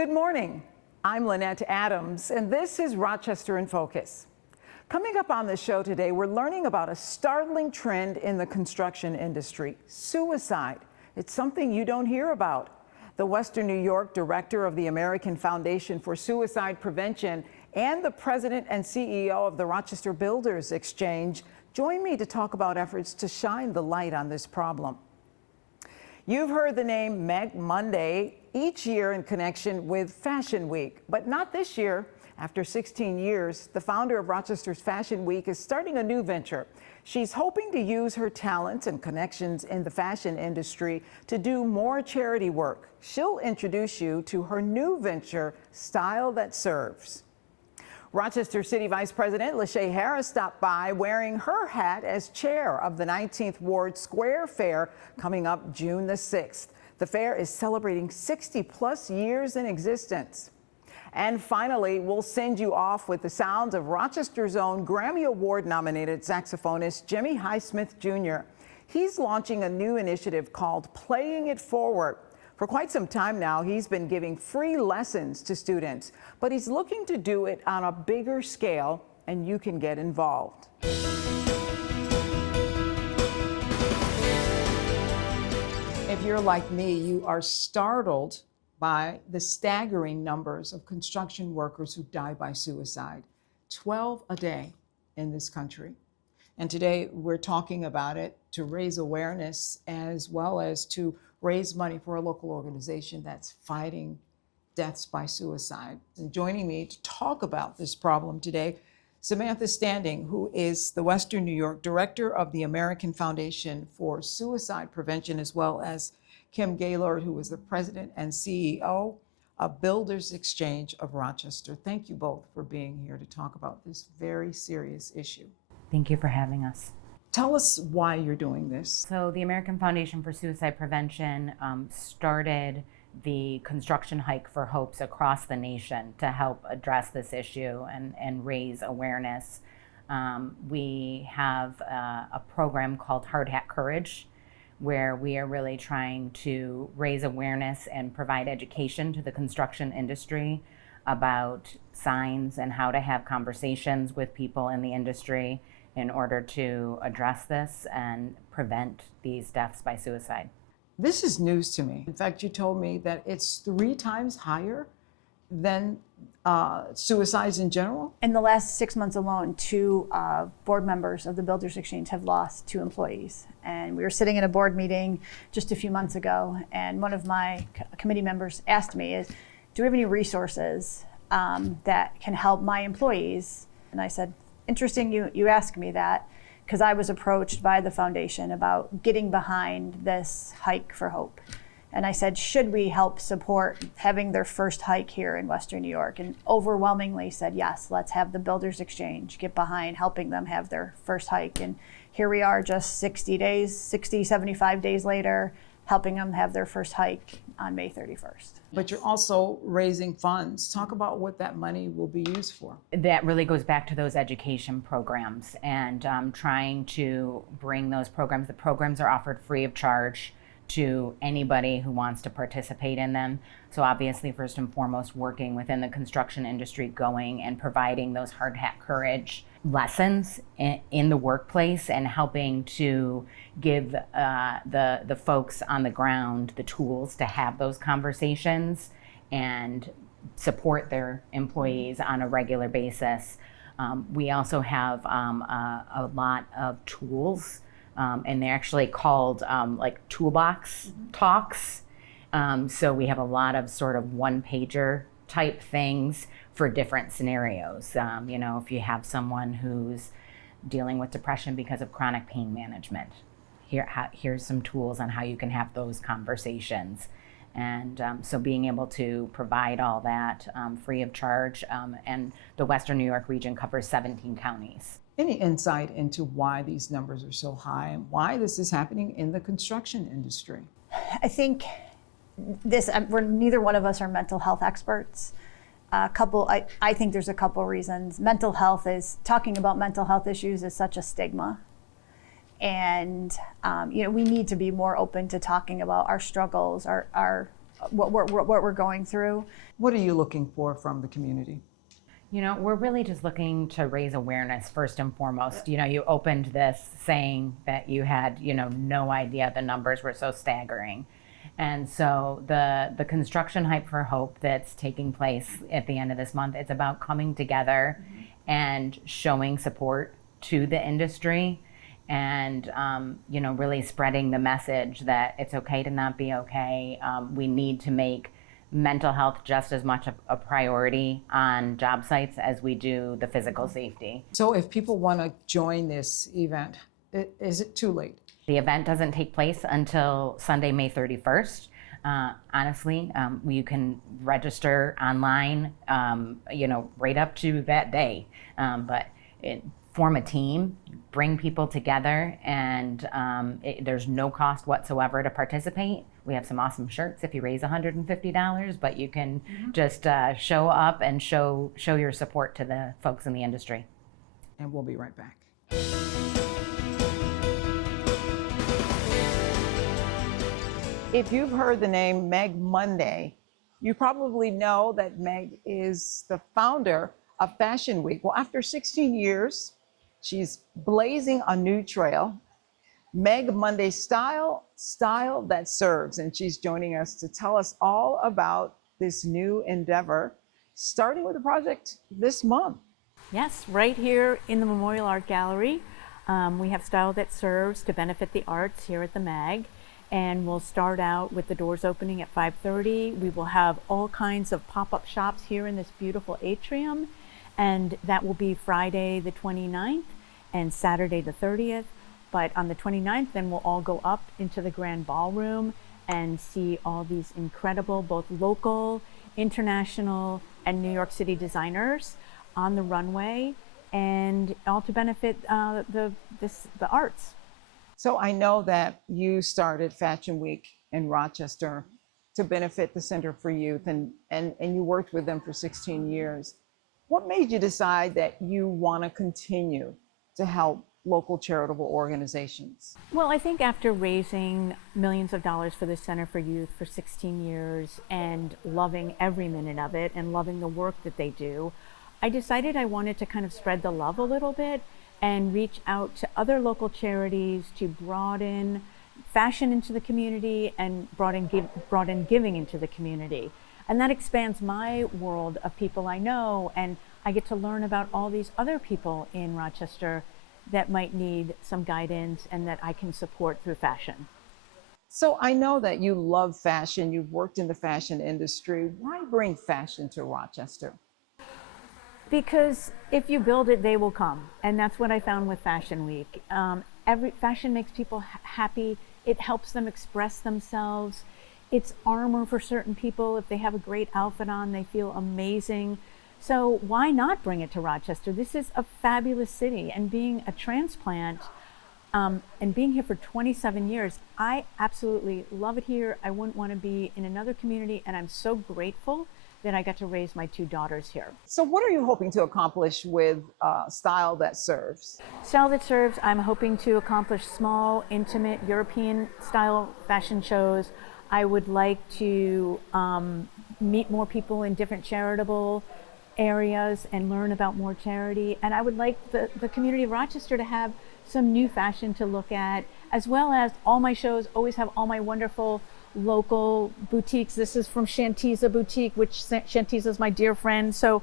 Good morning. I'm Lynette Adams, and this is Rochester in Focus. Coming up on the show today, we're learning about a startling trend in the construction industry: suicide. It's something you don't hear about. The Western New York director of the American Foundation for Suicide Prevention and the president and CEO of the Rochester Builders Exchange join me to talk about efforts to shine the light on this problem. You've heard the name Meg Monday each year in connection with Fashion Week, but not this year. After 16 years, the founder of Rochester's Fashion Week is starting a new venture. She's hoping to use her talents and connections in the fashion industry to do more charity work. She'll introduce you to her new venture, Style That Serves. Rochester City Vice President Lachey Harris stopped by wearing her hat as chair of the 19th Ward Square Fair coming up June the 6th. The fair is celebrating 60-plus years in existence. And finally, we'll send you off with the sounds of Rochester's own Grammy Award-nominated saxophonist Jimmy Highsmith Jr. He's launching a new initiative called Playing It Forward. For quite some time now, he's been giving free lessons to students, but he's looking to do it on a bigger scale, and you can get involved. If you're like me, you are startled by the staggering numbers of construction workers who die by suicide. 12 a day in this country. And today we're talking about it to raise awareness as well as to raise money for a local organization that's fighting deaths by suicide. And joining me to talk about this problem today, Samantha Standing, who is the Western New York Director of the American Foundation for Suicide Prevention, as well as Kim Gaylord, who is the President and CEO of Builders Exchange of Rochester. Thank you both for being here to talk about this very serious issue. Thank you for having us. Tell us why you're doing this. So the American Foundation for Suicide Prevention started the construction hike for hopes across the nation to help address this issue and raise awareness. We have a program called Hard Hat Courage, where we are really trying to raise awareness and provide education to the construction industry about signs and how to have conversations with people in the industry in order to address this and prevent these deaths by suicide. This is news to me. In fact, you told me that it's 3 times higher than suicides in general? In the last 6 months alone, 2 board members of the Builders Exchange have lost 2 employees. And we were sitting in a board meeting just a few months ago, and one of my committee members asked me, do we have any resources that can help my employees? And I said, interesting you ask me that, because I was approached by the foundation about getting behind this hike for hope. And I said, should we help support having their first hike here in Western New York? And overwhelmingly said, yes, let's have the Builders Exchange get behind helping them have their first hike. And here we are just 75 days later, helping them have their first hike on May 31st. But you're also raising funds. Talk about what that money will be used for. That really goes back to those education programs and trying to bring those programs. The programs are offered free of charge to anybody who wants to participate in them. So obviously, first and foremost, working within the construction industry, going and providing those hard hat courage lessons in the workplace and helping to give the folks on the ground the tools to have those conversations and support their employees on a regular basis. We also have a lot of tools, and they're actually called like toolbox talks. So we have a lot of sort of one-pager type things for different scenarios. If you have someone who's dealing with depression because of chronic pain management, here's some tools on how you can have those conversations. And so being able to provide all that free of charge, and the Western New York region covers 17 counties. Any insight into why these numbers are so high and why this is happening in the construction industry? I think neither one of us are mental health experts. I think there's a couple reasons. Talking about mental health issues is such a stigma. And we need to be more open to talking about our struggles, our what we're going through. What are you looking for from the community? You know, we're really just looking to raise awareness first and foremost. You know, you opened this saying that you had, no idea the numbers were so staggering. And so the construction Hype for Hope that's taking place at the end of this month, it's about coming together and showing support to the industry and, really spreading the message that it's okay to not be okay. We need to make mental health just as much a priority on job sites as we do the physical safety. So if people want to join this event, is it too late? The event doesn't take place until Sunday, May 31st. Honestly, you can register online, right up to that day. But form a team, bring people together, and there's no cost whatsoever to participate. We have some awesome shirts if you raise $150, but you can just show up and show your support to the folks in the industry. And we'll be right back. If you've heard the name Meg Monday, you probably know that Meg is the founder of Fashion Week. Well, after 16 years, she's blazing a new trail. Meg Monday style that serves, and she's joining us to tell us all about this new endeavor, starting with the project this month. Yes, right here in the Memorial Art Gallery. We have Style That Serves to benefit the arts here at the MAG, and we'll start out with the doors opening at 5:30. We will have all kinds of pop-up shops here in this beautiful atrium, and that will be Friday the 29th and Saturday the 30th. But on the 29th, then we'll all go up into the grand ballroom and see all these incredible, both local, international, and New York City designers on the runway, and all to benefit the arts. So I know that you started Fashion Week in Rochester to benefit the Center for Youth, and you worked with them for 16 years. What made you decide that you want to continue to help local charitable organizations? Well, I think after raising millions of dollars for the Center for Youth for 16 years and loving every minute of it and loving the work that they do, I decided I wanted to kind of spread the love a little bit and reach out to other local charities to broaden fashion into the community and broaden giving into the community. And that expands my world of people I know, and I get to learn about all these other people in Rochester that might need some guidance and that I can support through fashion. So I know that you love fashion, you've worked in the fashion industry. Why bring fashion to Rochester? Because if you build it, they will come. And that's what I found with Fashion Week. Fashion makes people happy. It helps them express themselves. It's armor for certain people. If they have a great outfit on, they feel amazing. So why not bring it to Rochester? This is a fabulous city, and being a transplant and being here for 27 years, I absolutely love it here. I wouldn't want to be in another community, and I'm so grateful that I got to raise my two daughters here. So what are you hoping to accomplish with Style That Serves? Style That Serves, I'm hoping to accomplish small, intimate, European style fashion shows. I would like to meet more people in different charitable areas and learn about more charity. And I would like the community of Rochester to have some new fashion to look at, as well as all my shows always have all my wonderful local boutiques. This is from Shantiza Boutique, which Shantiza is my dear friend. So,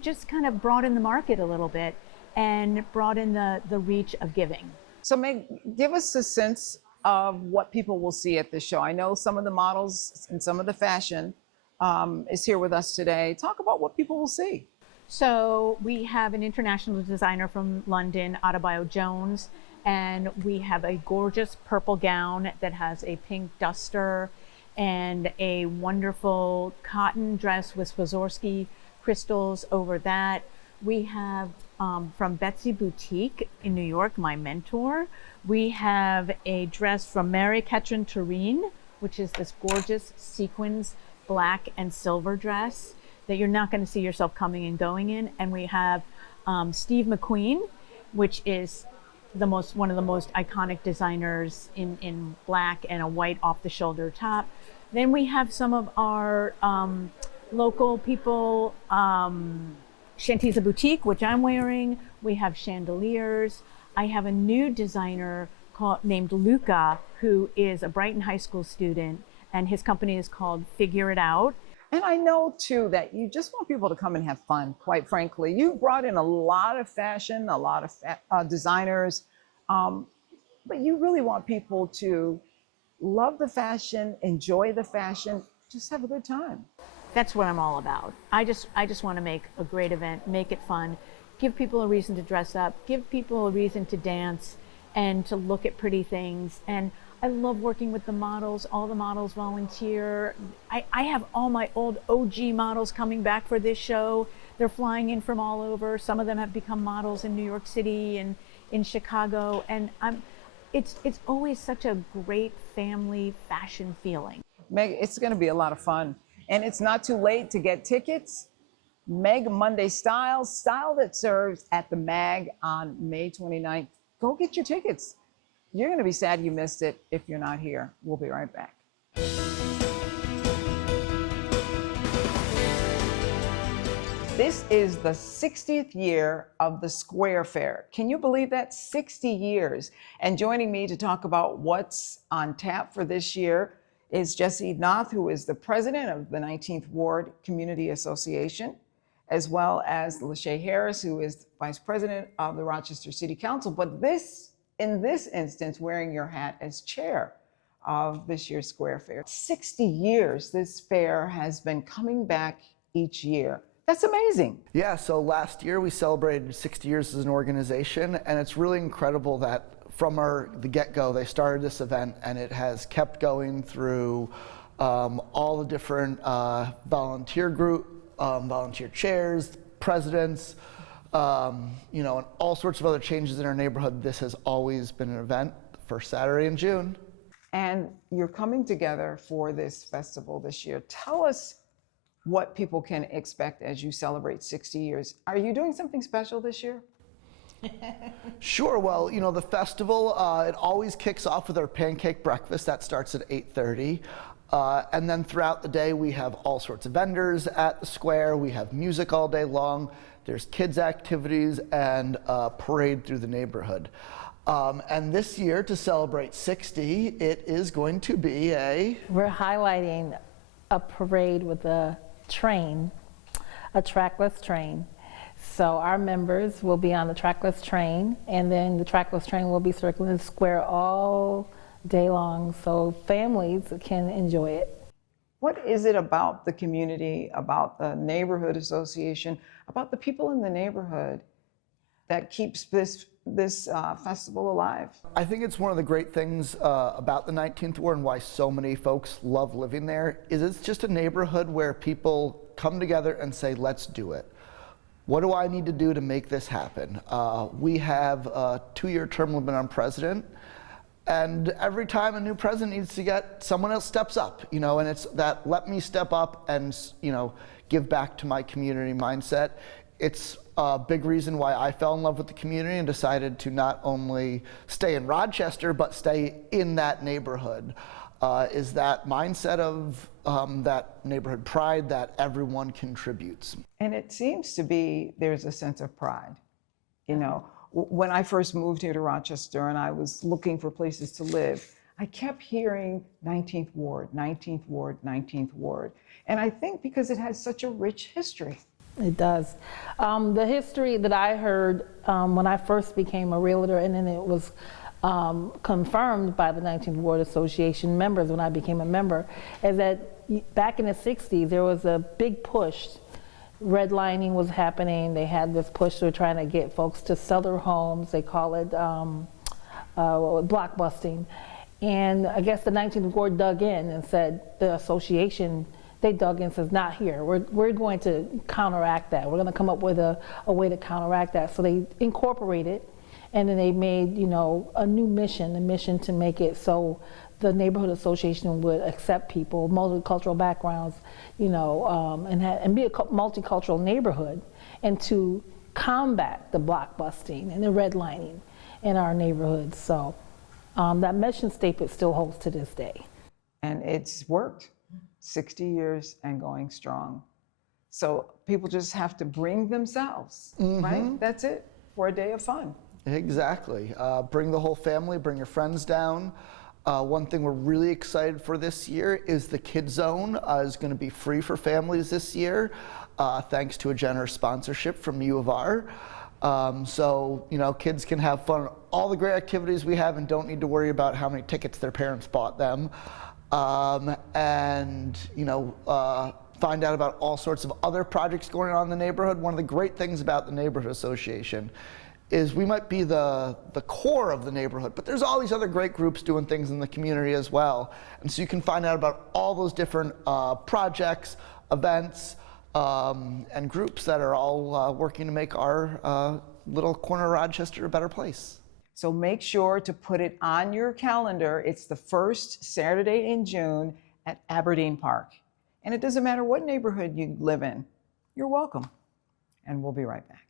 just kind of broaden the market a little bit and broaden the reach of giving. So Meg, give us a sense of what people will see at the show. I know some of the models and some of the fashion is here with us today. Talk about what people will see. So we have an international designer from London, Adebayo Jones, and we have a gorgeous purple gown that has a pink duster and a wonderful cotton dress with Swarovski crystals over that. We have from Betsy Boutique in New York, my mentor. We have a dress from Mary Ketrin Tureen, which is this gorgeous sequins black and silver dress that you're not going to see yourself coming and going in. And we have Steve McQueen, which is one of the most iconic designers in black and a white off the shoulder top. Then we have some of our local people, Shantiza Boutique, which I'm wearing. We have chandeliers. I have a new designer named Luca, who is a Brighton High School student, and his company is called Figure It Out. And I know too that you just want people to come and have fun, quite frankly. You brought in a lot of fashion, a lot of designers, but you really want people to love the fashion, enjoy the fashion, just have a good time. That's what I'm all about. I just want to make a great event, make it fun, give people a reason to dress up, give people a reason to dance and to look at pretty things. And I love working with the models. All the models volunteer. I have all my old OG models coming back for this show. They're flying in from all over. Some of them have become models in New York City and in Chicago. And it's always such a great family fashion feeling. Meg, it's going to be a lot of fun. And it's not too late to get tickets. Meg Monday Styles, style that serves at the MAG on May 29th. Go get your tickets. You're going to be sad you missed it if you're not here. We'll be right back. This is the 60th year of the Square Fair. Can you believe that? 60 years. And joining me to talk about what's on tap for this year is Jesse Knopf, who is the president of the 19th Ward Community Association, as well as Lachey Harris, who is vice president of the Rochester City Council. But in this instance, wearing your hat as chair of this year's Square Fair. 60 years this fair has been coming back each year. That's amazing. Yeah, so last year we celebrated 60 years as an organization, and it's really incredible that from the get-go they started this event, and it has kept going through all the different volunteer chairs, presidents, and all sorts of other changes in our neighborhood. This has always been an event, the first Saturday in June. And you're coming together for this festival this year. Tell us what people can expect as you celebrate 60 years. Are you doing something special this year? Sure, well, the festival, it always kicks off with our pancake breakfast. That starts at 8:30. And then throughout the day, we have all sorts of vendors at the square. We have music all day long. There's kids' activities and a parade through the neighborhood. And this year, to celebrate 60, it is going to be We're highlighting a parade with a train, a trackless train. So our members will be on the trackless train, and then the trackless train will be circling the square all day long, so families can enjoy it. What is it about the community, about the neighborhood association, about the people in the neighborhood that keeps this festival alive? I think it's one of the great things about the 19th Ward and why so many folks love living there is it's just a neighborhood where people come together and say, let's do it. What do I need to do to make this happen? We have a 2-year term limit on president, and every time a new president needs to get, someone else steps up, and it's that let me step up and, give back to my community mindset. It's a big reason why I fell in love with the community and decided to not only stay in Rochester, but stay in that neighborhood. Is that mindset of that neighborhood pride that everyone contributes. And it seems to be there's a sense of pride. When I first moved here to Rochester and I was looking for places to live, I kept hearing 19th Ward, 19th Ward, 19th Ward. And I think because it has such a rich history. It does. The history that I heard when I first became a realtor, and then it was confirmed by the 19th Ward Association members when I became a member, is that back in the 60s, there was a big push. Redlining was happening. They had this push to trying to get folks to sell their homes. They call it blockbusting. And I guess the 19th Ward dug in and said, the association, they dug in and says, not here. We're going to counteract that. We're going to come up with a way to counteract that. So they incorporated, and then they made, a new mission, a mission to make it so the neighborhood association would accept people, multicultural backgrounds, and be a multicultural neighborhood, and to combat the blockbusting and the redlining in our neighborhoods. So that mission statement still holds to this day. And it's worked. 60 years and going strong. So people just have to bring themselves, right? That's it for a day of fun. Exactly. Bring the whole family, bring your friends down. One thing we're really excited for this year is the Kid Zone is going to be free for families this year, thanks to a generous sponsorship from U of R. So, you know, kids can have fun at all the great activities we have and don't need to worry about how many tickets their parents bought them. And, you know, find out about all sorts of other projects going on in the neighborhood. One of the great things about the neighborhood association is we might be the core of the neighborhood, but there's all these other great groups doing things in the community as well. And so you can find out about all those different projects, events, and groups that are all working to make our little corner of Rochester a better place. So make sure to put it on your calendar. It's the first Saturday in June at Aberdeen Park. And it doesn't matter what neighborhood you live in, you're welcome. And we'll be right back.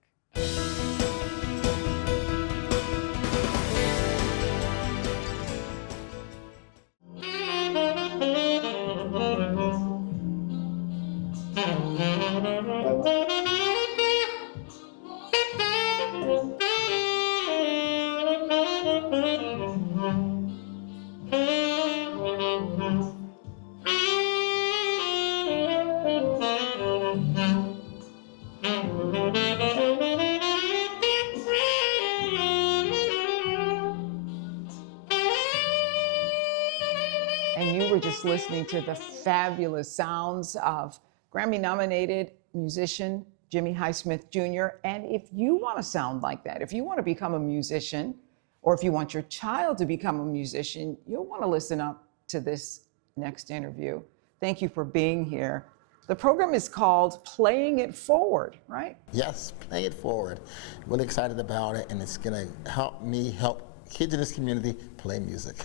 And you were just listening to the fabulous sounds of Grammy-nominated musician Jimmy Highsmith Jr. And if you want to sound like that, if you want to become a musician, or if you want your child to become a musician, you'll want to listen up to this next interview. Thank you for being here. The program is called Playing It Forward, right? Yes, Play It Forward. Really excited about it, and it's going to help me help kids in this community play music.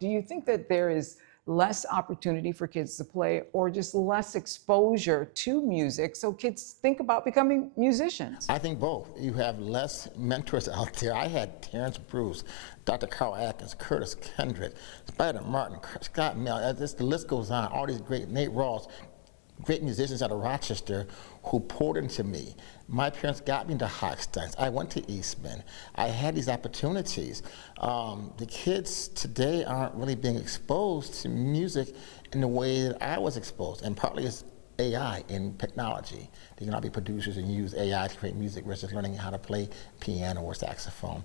Do you think that there is less opportunity for kids to play, or just less exposure to music so kids think about becoming musicians? I think both. You have less mentors out there. I had Terrence Bruce, Dr. Carl Atkins, Curtis Kendrick, Spider Martin, Scott Mel, the list goes on, all these great, Nate Ross, great musicians out of Rochester who poured into me. My parents got me into Hochstein's. I went to Eastman. I had these opportunities. The kids today aren't really being exposed to music in the way that I was exposed, and partly it's AI and technology. They can all be producers and use AI to create music versus learning how to play piano or saxophone.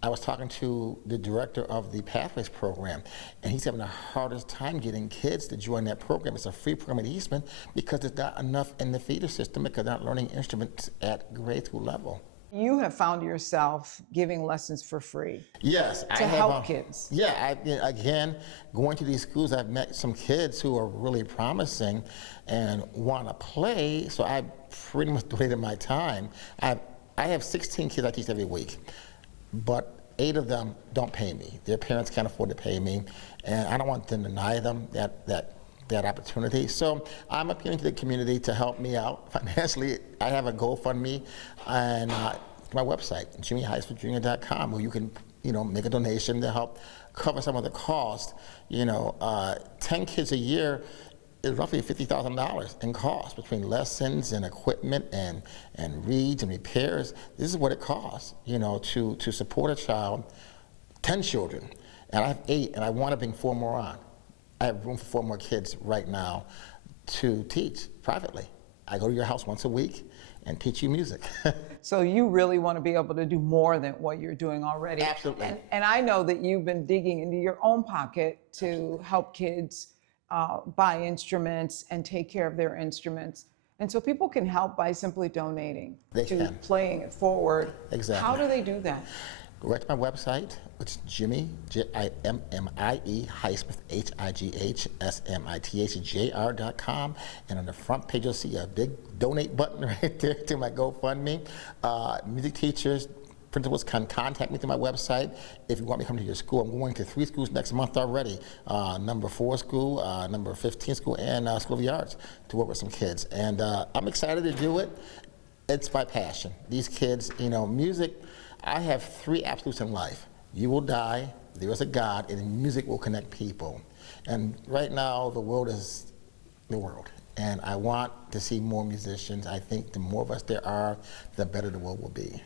I was talking to the director of the Pathways program, and he's having the hardest time getting kids to join that program. It's a free program at Eastman because there's not enough in the feeder system because they're not learning instruments at grade school level. You have found yourself giving lessons for free. Yes, to help kids. Yeah, again, going to these schools, I've met some kids who are really promising and want to play, so I pretty much donated my time. I have 16 kids I teach every week, but 8 of them don't pay me. Their parents can't afford to pay me, and I don't want to deny them that opportunity. So I'm appealing to the community to help me out financially. I have a GoFundMe and my website, jimmyhighsmithjr.com, where you can, make a donation to help cover some of the cost. 10 kids a year is roughly $50,000 in cost between lessons and equipment and reads and repairs. This is what it costs, to support a child, 10 children, and I have 8, and I want to bring 4 more on. I have room for 4 more kids right now to teach privately. I go to your house once a week and teach you music. So you really want to be able to do more than what you're doing already. Absolutely. And I know that you've been digging into your own pocket to help kids buy instruments and take care of their instruments. And so people can help by simply donating to Playing It Forward. Exactly. How do they do that? Go right to my website, which is Jimmy, J-I-M-M-I-E, Highsmith, H-I-G-H-S-M-I-T-H, J-R.com. And on the front page, you'll see a big donate button right there to my GoFundMe. Music teachers, principals can contact me through my website if you want me to come to your school. I'm going to 3 schools next month already. Number 4 school, number 15 school, and School of the Arts to work with some kids. And I'm excited to do it. It's my passion. These kids, music, I have 3 absolutes in life. You will die, there is a God, and music will connect people. And right now, the world is the world. And I want to see more musicians. I think the more of us there are, the better the world will be.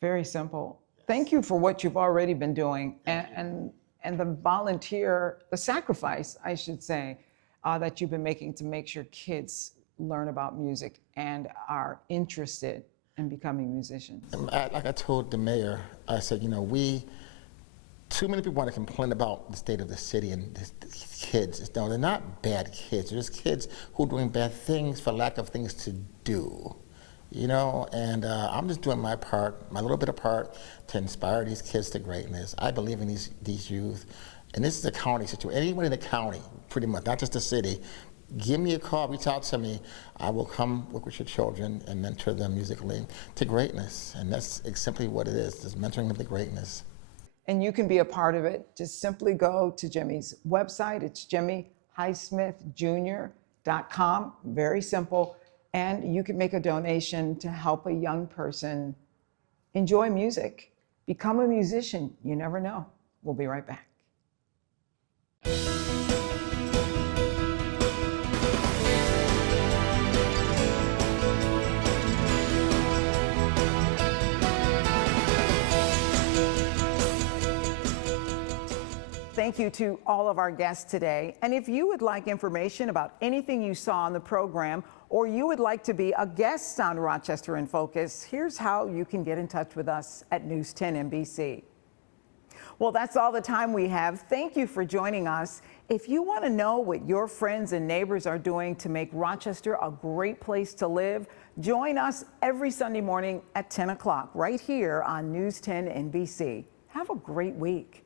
Very simple. Thank you for what you've already been doing and the sacrifice, I should say, that you've been making to make sure kids learn about music and are interested in becoming musicians. Like I told the mayor, I said, too many people want to complain about the state of the city and the kids. No, they're not bad kids. They're just kids who are doing bad things for lack of things to do. And I'm just doing my part, my little bit of part, to inspire these kids to greatness. I believe in these youth, and this is a county situation. Anyone in the county, pretty much, not just the city, give me a call, reach out to me. I will come work with your children and mentor them musically to greatness, and that's simply what it is, just mentoring them to greatness. And you can be a part of it. Just simply go to Jimmy's website. It's jimmyhighsmithjr.com. Very simple. And you can make a donation to help a young person enjoy music, become a musician. You never know. We'll be right back. Thank you to all of our guests today. And if you would like information about anything you saw on the program, or you would like to be a guest on Rochester in Focus, here's how you can get in touch with us at News 10 NBC. Well, that's all the time we have. Thank you for joining us. If you want to know what your friends and neighbors are doing to make Rochester a great place to live, join us every Sunday morning at 10 o'clock right here on News 10 NBC. Have a great week.